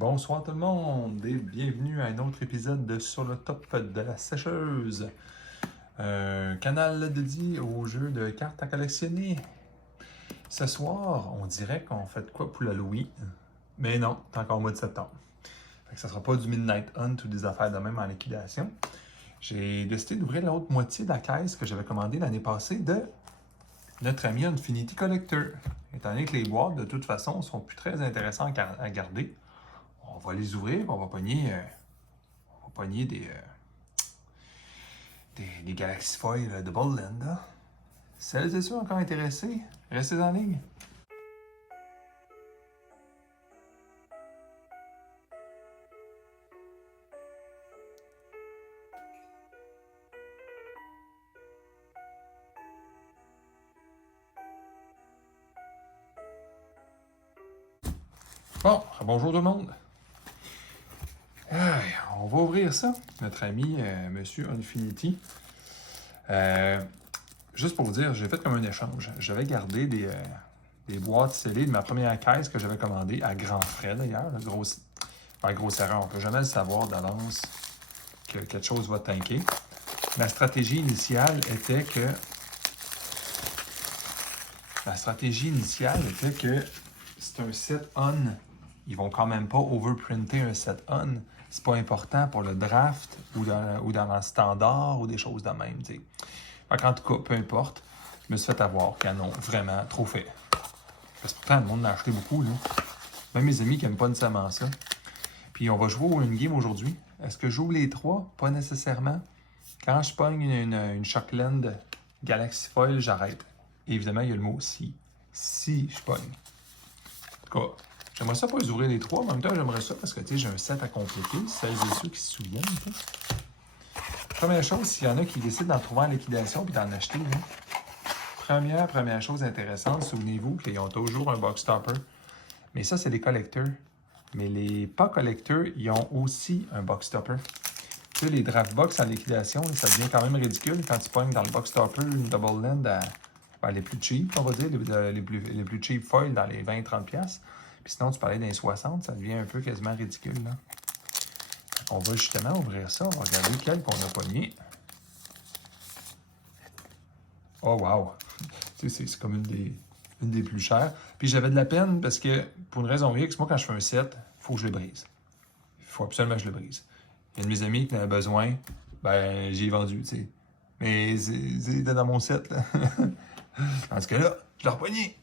Bonsoir tout le monde et bienvenue à un autre épisode de Sur le top de la sécheuse. Canal dédié aux jeux de cartes à collectionner. Ce soir, on dirait qu'on fait de quoi pour l'Halloween, mais non, c'est encore au mois de septembre. Fait que ça sera pas du Midnight Hunt ou des affaires de même en liquidation. J'ai décidé d'ouvrir l'autre moitié de la caisse que j'avais commandée l'année passée de notre ami Infinity Collector. Étant donné que les boîtes, de toute façon, sont plus très intéressantes à garder, on va les ouvrir, on va pogner des Galaxy Foil de Boldland. Là. Celles et ceux encore intéressés, restez en ligne. Bon, bonjour tout le monde. On va ouvrir ça, notre ami Monsieur Infinity. Juste pour vous dire, j'ai fait comme un échange. J'avais gardé des boîtes scellées de ma première caisse que j'avais commandée à grands frais d'ailleurs. Grosse erreur, on ne peut jamais le savoir d'avance que quelque chose va tanker. La stratégie initiale était que c'est un set on. Ils vont quand même pas overprinter un set on. C'est pas important pour le draft ou dans le standard ou des choses de même. T'sais. En tout cas, peu importe, je me suis fait avoir canon, vraiment, trop fait. Parce que pourtant, le monde l'a acheté beaucoup. Là. Même mes amis qui n'aiment pas nécessairement ça. Puis on va jouer à une game aujourd'hui. Est-ce que je joue les trois? Pas nécessairement. Quand je pogne une Shockland Galaxy Foil, j'arrête. Et évidemment, il y a le mot si. Si je pogne. En tout cas, j'aimerais ça pas les ouvrir les trois, mais en même temps, j'aimerais ça parce que j'ai un set à compléter, celles et ceux qui se souviennent. T'sais. Première chose, s'il y en a qui décident d'en trouver en liquidation puis d'en acheter, là. Première chose intéressante, souvenez-vous qu'ils ont toujours un box topper. Mais ça, c'est des collecteurs. Mais les pas collecteurs, ils ont aussi un box topper. Tu sais, les draft box en liquidation, ça devient quand même ridicule quand tu pognes dans le box topper une double land les plus cheap, on va dire, les plus cheap foils dans les 20-30$. Puis sinon, tu parlais d'un 60$, ça devient un peu quasiment ridicule. Là. On va justement ouvrir ça, on va regarder lequel qu'on a pogné. Oh wow! Tu sais, c'est comme une des plus chères. Puis j'avais de la peine parce que, pour une raison X, moi quand je fais un set, il faut que je le brise. Il faut absolument que je le brise. Il y a de mes amis qui en avaient besoin, ben j'ai vendu, tu sais. Mais c'est dans mon set, là. Parce que là, je l'ai repogné.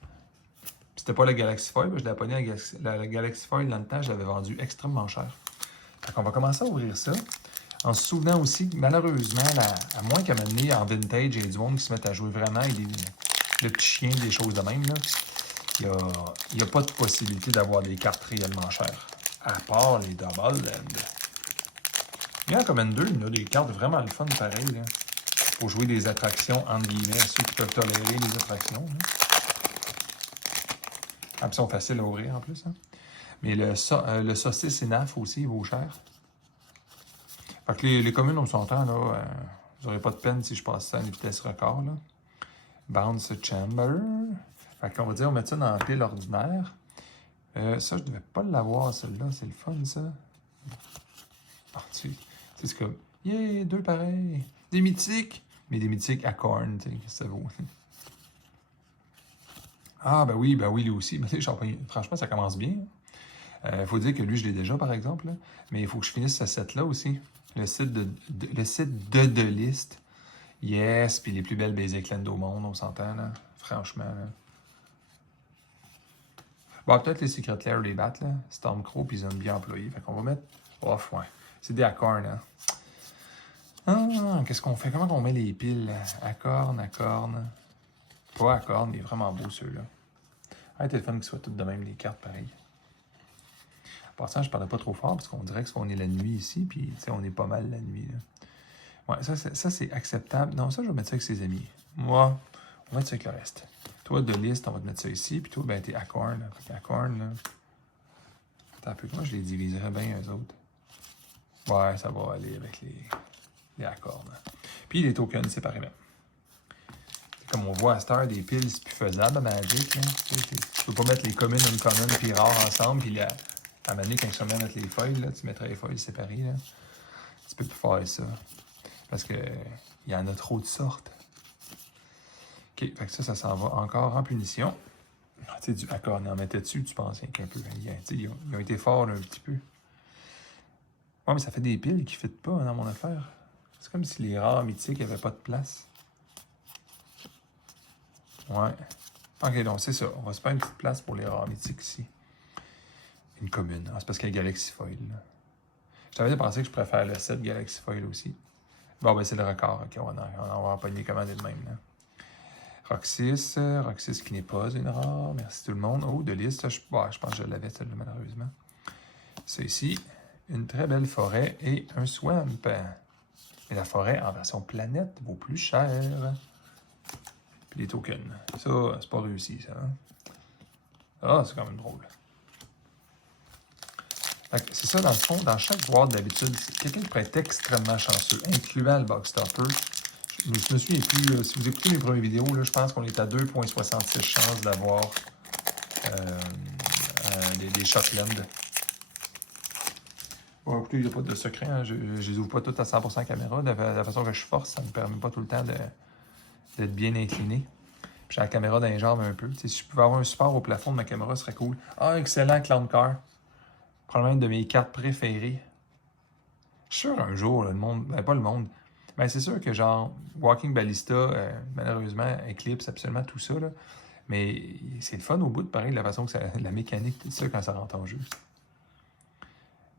C'était pas la Galaxy Foil, je l'ai pogné la Galaxy Foil dans le temps, je l'avais vendu extrêmement cher. Donc on va commencer à ouvrir ça. En se souvenant aussi, malheureusement, à moins qu'à m'amener en vintage, il y a du monde qui se mette à jouer vraiment avec le petit chien, des choses de même, là. Il n'y a pas de possibilité d'avoir des cartes réellement chères. À part les double land. Il y a en Commander, il y a des cartes vraiment le fun pareil, là. Pour jouer des attractions, entre guillemets, ceux qui peuvent tolérer les attractions. Là. Elles sont faciles à ouvrir en plus. Hein. Mais le saucisse ENAF aussi, il vaut cher. Fait que les communes, on s'entend, là, vous n'aurez pas de peine si je passe ça à une vitesse record. Là. Bounce Chamber. Fait qu'on va dire, on met ça dans la pile ordinaire. Ça, je devais pas l'avoir, celle-là. C'est le fun, ça. C'est comme, yeah, deux pareils. Des mythiques. Mais des mythiques à corn, tu sais, ça vaut. Ah, ben oui, lui aussi. Ben, franchement, ça commence bien. Il faut dire que lui, je l'ai déjà, par exemple. Là. Mais il faut que je finisse ce set-là aussi. Le site de liste. Yes, puis les plus belles basic land au monde, on s'entend, là. Franchement, là. Bon, peut-être les Secret Lair les battent, là. Stormcrow, puis ils ont bien employé. Fait qu'on va mettre off, ouais. C'est des accords, là. Ah, qu'est-ce qu'on fait? Comment on met les piles? Accords. Pas accords, mais vraiment beau ceux-là. Ah, téléphone qu'ils soient toutes de même, les cartes, pareil. En passant, je parlais pas trop fort parce qu'on dirait qu'on est la nuit ici, puis on est pas mal la nuit. Là. Ouais, ça c'est acceptable. Non, ça, je vais mettre ça avec ses amis. Moi, on va mettre ça avec le reste. Toi, de liste, on va te mettre ça ici, puis toi, ben, t'es Acorn. Acorn, là. Attends un peu, moi, je les diviserais bien, eux autres. Ouais, ça va aller avec les accords. Là. Puis les tokens séparément. Comme on voit à cette heure, des piles, c'est plus faisable à Magic. Là. Tu peux pas mettre les communes, uncommon puis rares ensemble, puis À un moment donné, quand je à mettre les feuilles, là, tu mettrais les feuilles séparées. Là. Tu peux plus faire ça. Parce que il y en a trop de sortes. OK, fait que ça s'en va encore en punition. Tu sais, du accord, on en mettait dessus, tu penses, un peu. Ils ont été forts là, un petit peu. Ouais, mais ça fait des piles qui ne fitent pas dans mon affaire. C'est comme si les rares mythiques n'avaient pas de place. Ouais. Ok, donc c'est ça. On va se faire une petite place pour les rares mythiques ici. Une commune. Ah, c'est parce qu'il y a Galaxy Foil. Là. Je t'avais pensé que je préfère le set Galaxy Foil aussi. Bon, ben c'est le record. Ok, on va en pogner commander de même. Là. Roxys qui n'est pas une rare. Merci tout le monde. Oh, de liste. Je pense que je l'avais celle-là, malheureusement. Ça ici, une très belle forêt et un swamp. Et la forêt en version planète vaut plus cher. Puis les tokens. Ça, c'est pas réussi, ça. Hein? Ah, c'est quand même drôle. C'est ça, dans le fond, dans chaque boîte d'habitude, quelqu'un qui pourrait être extrêmement chanceux, incluant le box topper. Je me souviens plus, si vous écoutez mes premières vidéos, là, je pense qu'on est à 2,66 chances d'avoir des Shockland. Bon, écoutez, il n'y a pas de secret, hein, je ne les ouvre pas toutes à 100% caméra. De la façon que je force, ça ne me permet pas tout le temps d'être bien incliné. Puis j'ai la caméra dans les jambes un peu. T'sais, si je pouvais avoir un support au plafond de ma caméra, ce serait cool. Ah, excellent, Clown Car. Probablement une de mes cartes préférées. Je suis sûr un jour, là, le monde, ben pas le monde, ben c'est sûr que genre Walking Ballista, malheureusement, Eclipse, absolument tout ça, là. Mais c'est le fun au bout de pareil, la façon que ça, la mécanique, tout ça, quand ça rentre en jeu.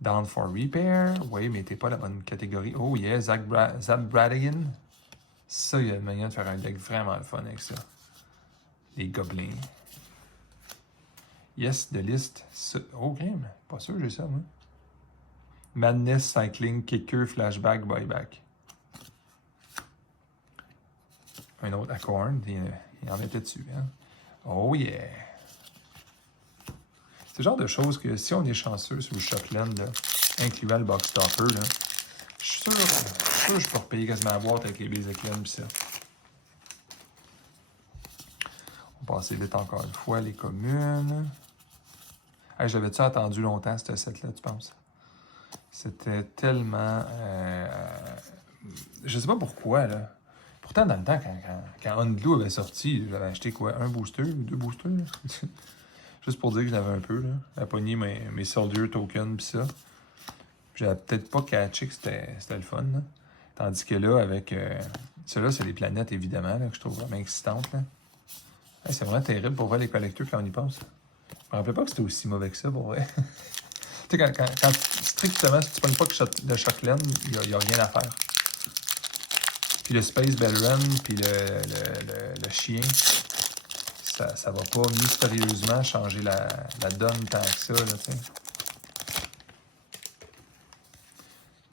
Down for Repair, oui, mais t'es pas la bonne catégorie. Oh yeah, Zap Bradigan. Ça, il y a une manière de faire un deck vraiment le fun avec ça. Les gobelins. Yes, de liste. Oh, game. Pas sûr, j'ai ça, moi. Madness, Cycling, Kicker, Flashback, Buyback. Un autre Acorn. Il en mettait dessus. Hein? Oh yeah! C'est le genre de choses que si on est chanceux sur le Shockland, là, incluant le box topper, là, je suis sûr que je peux repayer quasiment la boîte avec les Basic Land pis ça. On va passer vite encore une fois les communes. Hey, j'avais-tu attendu longtemps, ce set-là, tu penses? C'était tellement... je sais pas pourquoi, là. Pourtant, dans le temps, quand Unglue avait sorti, j'avais acheté quoi? Un booster ou deux boosters? Juste pour dire que j'en avais un peu, là. À pogner mes Soldier tokens pis ça. J'avais peut-être pas catché que c'était le fun, là. Tandis que là, avec... ceux-là, c'est les planètes, évidemment, là, que je trouve vraiment excitantes, là. Hey, c'est vraiment terrible pour voir les collecteurs quand on y pense. Je me rappelais pas que c'était aussi mauvais que ça, pour vrai. Tu sais, quand strictement, si tu pognes pas le Shockland, il n'y a rien à faire. Puis le Space Bellrun, puis le chien, ça va pas mystérieusement changer la donne tant que ça, là, tu sais.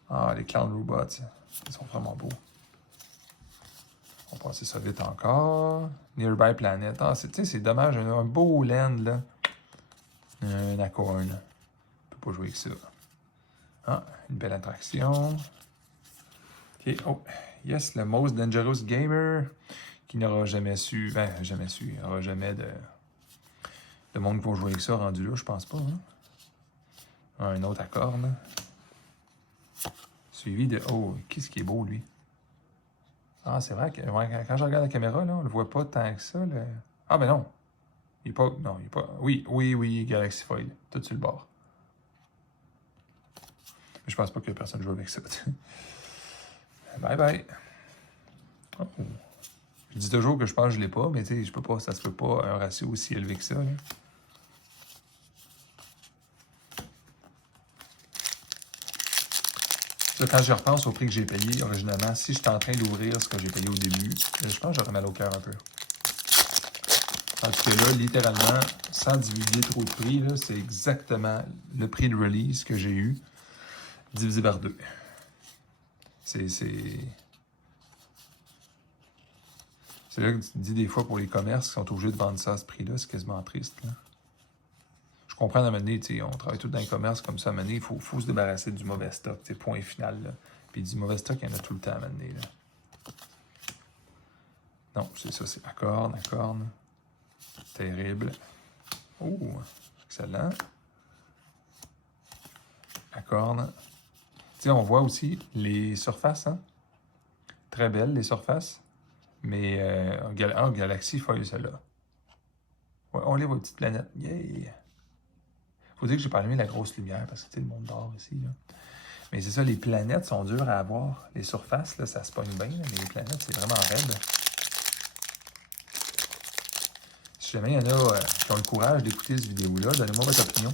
Ah, les Clown Robots, ils sont vraiment beaux. On va passer ça vite encore. Nearby Planet. Ah, c'est dommage, un beau land, là. Un Acorn. On peut pas jouer avec ça. Ah, une belle attraction. OK, oh, yes, le Most Dangerous Gamer, qui n'aura jamais su, il n'aura jamais de monde pour jouer avec ça rendu là, je pense pas. Hein? Un autre accord, là. Suivi de, oh, qu'est-ce qui est beau, lui? Ah, c'est vrai que quand je regarde la caméra, là, on le voit pas tant que ça. Là. Ah, ben non. Il est pas, non, il est pas, oui, Galaxy Foil, tout sur le bord. Mais je pense pas que personne joue avec ça. Bye bye. Oh. Je dis toujours que je pense que je l'ai pas, mais tu sais, je peux pas, ça se peut pas un ratio aussi élevé que ça. Là. Là, quand je repense au prix que j'ai payé originalement, si j'étais en train d'ouvrir ce que j'ai payé au début, je pense que j'aurais mal au cœur un peu. Parce que là, littéralement, sans divulguer trop de prix, c'est exactement le prix de release que j'ai eu divisé par 2. C'est là que tu te dis des fois pour les commerces qui sont obligés de vendre ça à ce prix-là, c'est quasiment triste. Là. Je comprends à un moment donné, on travaille tout dans les commerces comme ça, à un moment donné, il faut se débarrasser du mauvais stock, point final. Là. Puis du mauvais stock, il y en a tout le temps à un moment donné. Là. Non, c'est ça, c'est accord. Terrible. Oh, excellent. Acorn. Tu sais, on voit aussi les surfaces, hein? Très belles, les surfaces. Mais, Galaxy Foil, celle-là. Ouais, on les voit, petites planètes. Yay! Faut dire que j'ai pas allumé la grosse lumière parce que c'est le monde dort ici, là. Mais c'est ça, les planètes sont dures à avoir. Les surfaces, là, ça se pogne bien, là, mais les planètes, c'est vraiment raide. Si jamais il y en a qui ont le courage d'écouter cette vidéo-là, donnez-moi votre opinion.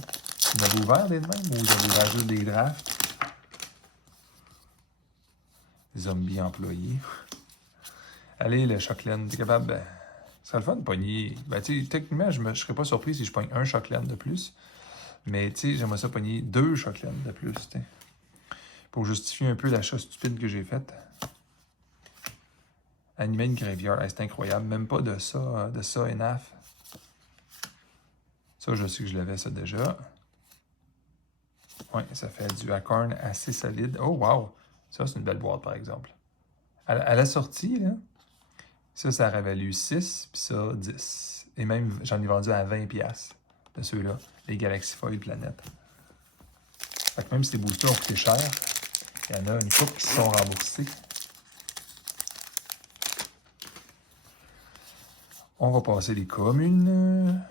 Vous avez ouvert des de même ou vous avez rajouté des drafts? Zombie employé. Allez, le Shockland, t'es capable. Ben, ce serait le fun de pogner. Ben, tu sais, techniquement, je serais pas surpris si je pogne un Shockland de plus. Mais, tu sais, j'aimerais ça pogner 2 Shockland de plus, tu sais. Pour justifier un peu l'achat stupide que j'ai fait. Animer une graveyard, c'est incroyable. Même pas de ça enough. Ça, je sais que je l'avais, ça, déjà. Ouais, ça fait du Acorn assez solide. Oh, wow! Ça, c'est une belle boîte, par exemple. À la sortie, là, ça aurait valu 6, puis ça, 10. Et même, j'en ai vendu à 20$ de ceux-là, les Galaxy Foil Planète. Fait que même si les boosters ont coûté cher, il y en a une couple qui se sont remboursés. On va passer les communes.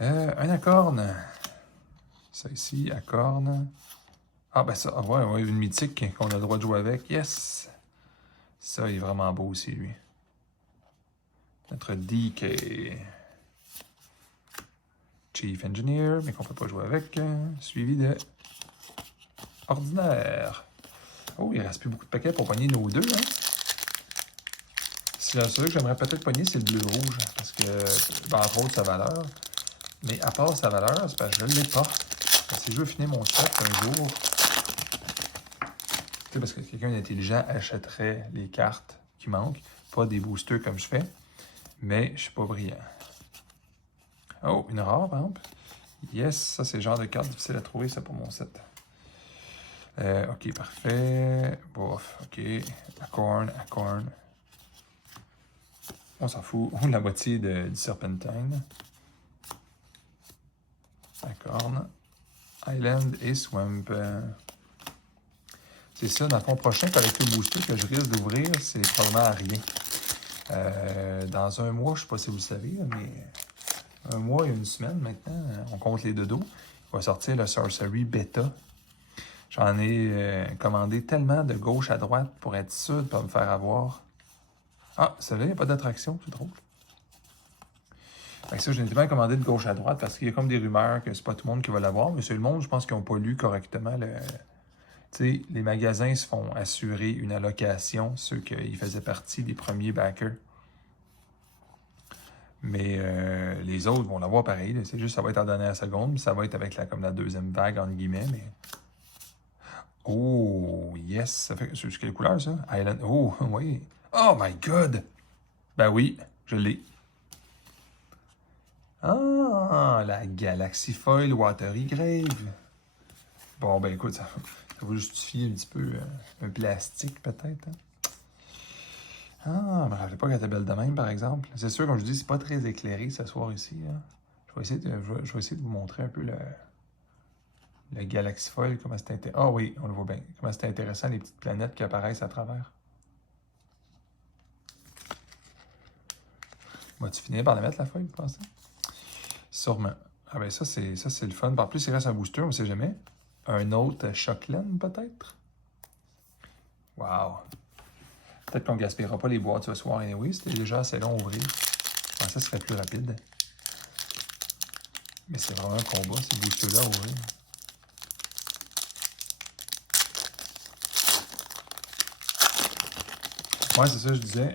Un Acorn. Ça ici, Acorn. Ah, ben ça, ouais, une mythique qu'on a le droit de jouer avec. Yes! Ça, il est vraiment beau aussi, lui. Notre DK. Chief Engineer, mais qu'on peut pas jouer avec. Suivi de Ordinaire. Oh, il reste plus beaucoup de paquets pour pogner nos deux, hein? C'est celui que j'aimerais peut-être pogner, c'est le bleu-rouge. Parce que, ben, entre autres, sa valeur. Mais à part sa valeur, c'est parce que je ne l'ai pas. Parce que si je veux finir mon set un jour, tu sais, parce que quelqu'un d'intelligent achèterait les cartes qui manquent, pas des boosters comme je fais, mais je suis pas brillant. Oh, une rare, par exemple. Yes, ça c'est le genre de carte difficile à trouver, ça, pour mon set. Ok, parfait. Bof, ok. Acorn. On s'en fout. La moitié du Serpentine. Acorn. Island et Swamp. C'est ça, dans le fond, prochain collecteur booster que je risque d'ouvrir, c'est probablement à rien. Dans un mois, je ne sais pas si vous le savez, mais un mois et une semaine maintenant, on compte les deux dos. Il va sortir le Sorcery Beta. J'en ai commandé tellement de gauche à droite pour être sûr de ne pas me faire avoir. Ah, celle-là, il n'y a pas d'attraction, c'est drôle. Fait que ça, je l'ai tellement commandé de gauche à droite parce qu'il y a comme des rumeurs que c'est pas tout le monde qui va l'avoir, mais c'est le monde, je pense, qui n'ont pas lu correctement le. Tu sais, les magasins se font assurer une allocation, ceux qui faisaient partie des premiers backers. Mais les autres vont l'avoir pareil. C'est juste ça va être en dernière seconde, ça va être avec comme la deuxième vague, entre guillemets. Mais... Oh, yes! Ça fait... C'est quelle couleur, ça? Island. Oh, oui. Oh my God! Ben oui, je l'ai. Ah, la Galaxy Foil Watery Grave. Bon, ben écoute, ça va justifier un petit peu un plastique, peut-être. Hein? Ah, je me rappelais pas qu'elle était belle de même, par exemple. C'est sûr, comme je dis, c'est pas très éclairé ce soir ici. Hein. Je vais essayer de vous montrer un peu le Galaxy Foil, comment c'était intéressant. Ah oui, on le voit bien. Comment c'était intéressant, les petites planètes qui apparaissent à travers. Vas-tu finir par la mettre, la feuille, vous pensez? Sûrement. Ah ben ça, c'est le fun. En plus, il reste un booster, on ne sait jamais. Un autre Shockland, peut-être? Wow! Peut-être qu'on ne gaspillera pas les boîtes ce soir anyway. C'était déjà assez long à ouvrir. Je pensais que ce serait plus rapide. Mais c'est vraiment un combat, ces boosters-là à ouvrir. Ouais, c'est ça, je disais.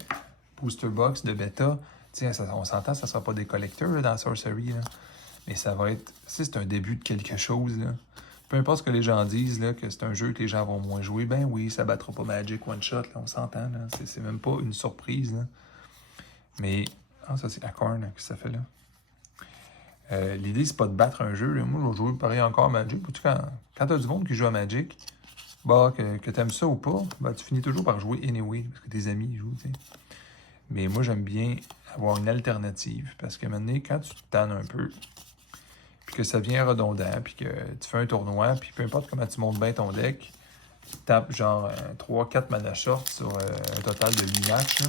Booster box de bêta. Tiens, on s'entend, ça ne sera pas des collecteurs dans Sorcery. Là. Mais ça va être... C'est un début de quelque chose. Là. Peu importe ce que les gens disent, là, que c'est un jeu que les gens vont moins jouer, ben oui, ça battra pas Magic One Shot, là, on s'entend. C'est même pas une surprise. Là. Mais... Ah, ça c'est Acorn que ça fait là. L'idée, c'est pas de battre un jeu. Là. Moi, je vais jouer pareil encore à Magic. Quand tu as du monde qui joue à Magic, bah, que tu aimes ça ou pas, bah, tu finis toujours par jouer anyway, parce que tes amis jouent. T'sais. Mais moi, j'aime bien avoir une alternative. Parce que maintenant, quand tu te tannes un peu, puis que ça devient redondant, puis que tu fais un tournoi, puis peu importe comment tu montes bien ton deck, tu tapes genre 3-4 mana short sur un total de 8 matchs.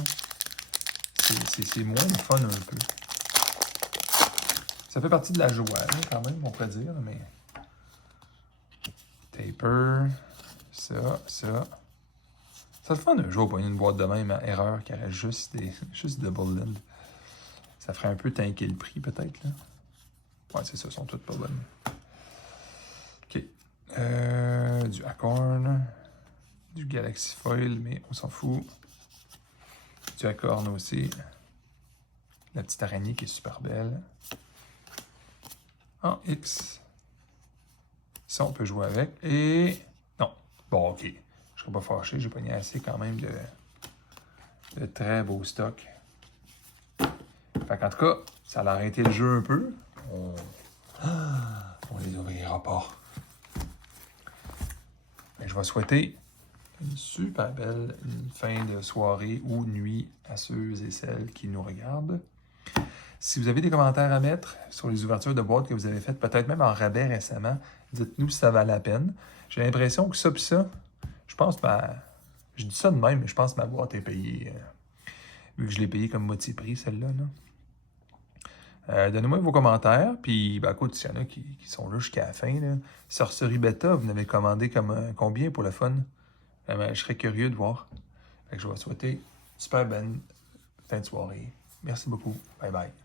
C'est moins le fun un peu. Ça fait partie de la joie, là, quand même, on pourrait dire, mais... Taper, ça. Ça te fun un jour pour une boîte de même à erreur qui aurait juste double land. Ça ferait un peu tanker le prix, peut-être, là. Ouais, c'est ça, ils sont toutes pas bonnes. OK. Du Acorn. Du Galaxy Foil, mais on s'en fout. Du Acorn aussi. La petite araignée qui est super belle. En X. Ça, on peut jouer avec. Et... non. Bon, OK. Je serais pas fâché. J'ai pogné assez quand même de très beaux stocks. Fait qu'en tout cas, ça a arrêté le jeu un peu. On les ouvrira pas. Mais je vais souhaiter une super belle fin de soirée ou nuit à ceux et celles qui nous regardent. Si vous avez des commentaires à mettre sur les ouvertures de boîtes que vous avez faites, peut-être même en rabais récemment, dites-nous si ça valait la peine. J'ai l'impression que ça puis ça, je pense je dis ça de même, mais je pense que ma boîte est payée, vu que je l'ai payée comme moitié-prix, celle-là. Donnez-moi vos commentaires, puis écoute, s'il y en a qui sont là jusqu'à la fin, là, Sorcery Beta, vous n'avez commandé comme combien pour le fun? Je serais curieux de voir. Fait que je vais souhaiter une super bonne fin de soirée. Merci beaucoup. Bye bye.